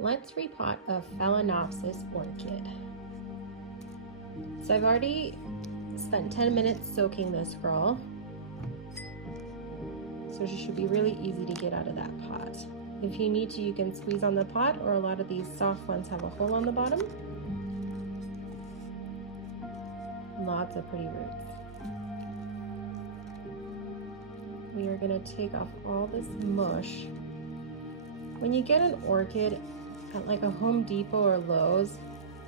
Let's repot a Phalaenopsis orchid. So I've already spent 10 minutes soaking this girl. So she should be really easy to get out of that pot. If you need to, you can squeeze on the pot, or a lot of these soft ones have a hole on the bottom. Lots of pretty roots. We are going to take off all this mush. When you get an orchid at like a Home Depot or Lowe's,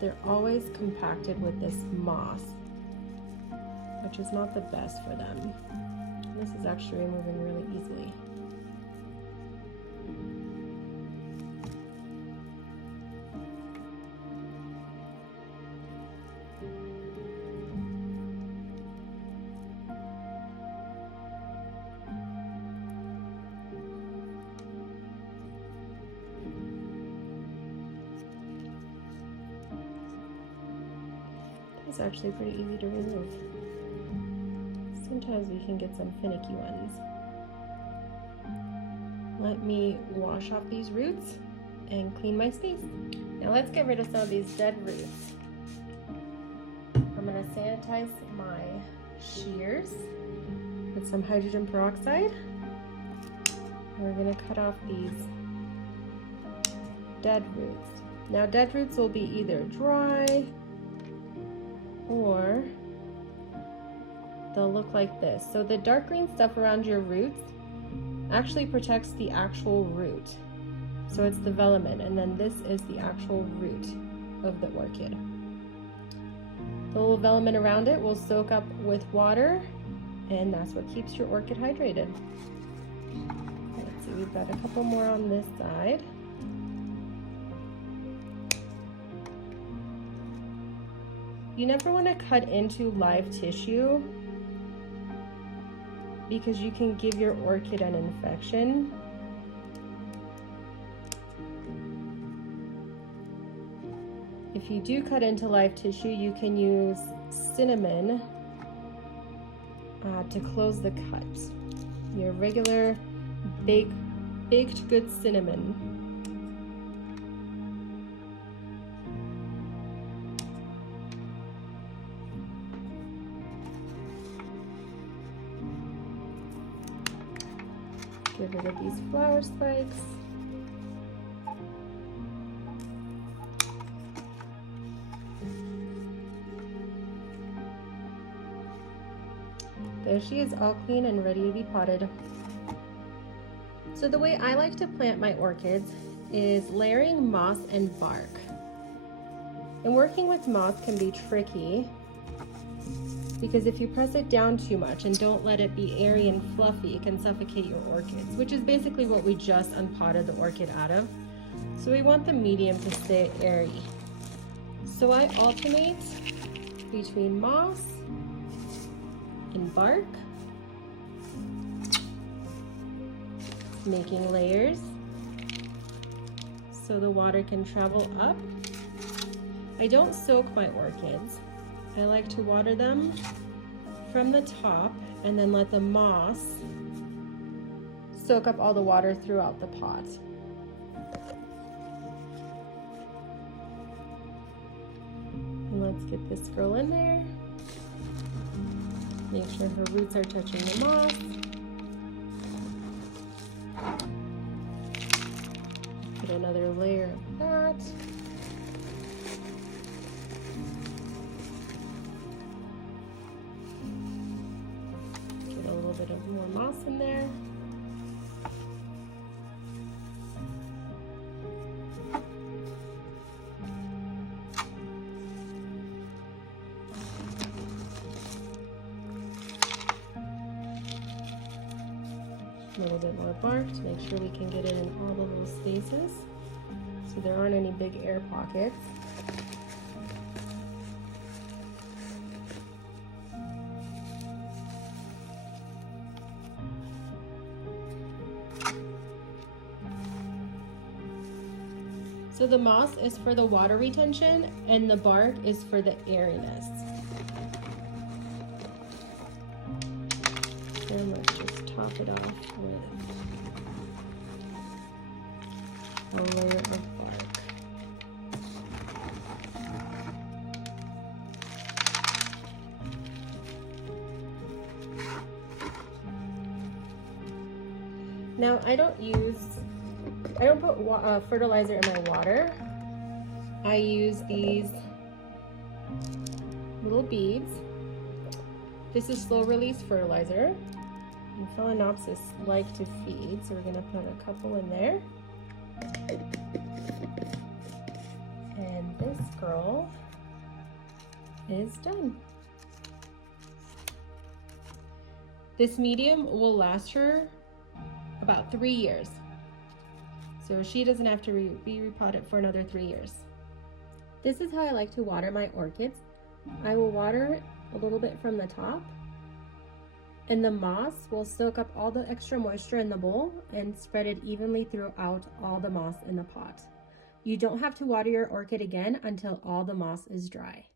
they're always compacted with this moss, which is not the best for them. This is actually removing really easily. It's actually pretty easy to remove. Sometimes we can get some finicky ones. Let me wash off these roots and clean my space. Now let's get rid of some of these dead roots. I'm going to sanitize my shears with some hydrogen peroxide. We're going to cut off these dead roots. Now dead roots will be either dry or they'll look like this. So the dark green stuff around your roots actually protects the actual root. So it's the velamen, and then this is the actual root of the orchid. The little velamen around it will soak up with water, and that's what keeps your orchid hydrated. Let's see, we've got a couple more on this side. You never want to cut into live tissue because you can give your orchid an infection. If you do cut into live tissue, you can use cinnamon to close the cut. Your regular baked good cinnamon. Get rid of these flower spikes. There she is, all clean and ready to be potted. So the way I like to plant my orchids is layering moss and bark. And working with moss can be tricky because if you press it down too much and don't let it be airy and fluffy, it can suffocate your orchids, which is basically what we just unpotted the orchid out of. So we want the medium to stay airy. So I alternate between moss and bark, making layers so the water can travel up. I don't soak my orchids. I like to water them from the top and then let the moss soak up all the water throughout the pot. And let's get this girl in there. Make sure her roots are touching the moss. Put another layer of that. Bit of more moss in there. A little bit more bark to make sure we can get it in all the little spaces so there aren't any big air pockets. So the moss is for the water retention and the bark is for the airiness. And let's just top it off with a layer of bark. Now I don't put fertilizer in my water. I use these little beads. This is slow release fertilizer. And Phalaenopsis like to feed, so we're gonna put a couple in there. And this girl is done. This medium will last her about 3 years. So she doesn't have to be repotted for another 3 years. This is how I like to water my orchids. I will water it a little bit from the top, and the moss will soak up all the extra moisture in the bowl and spread it evenly throughout all the moss in the pot. You don't have to water your orchid again until all the moss is dry.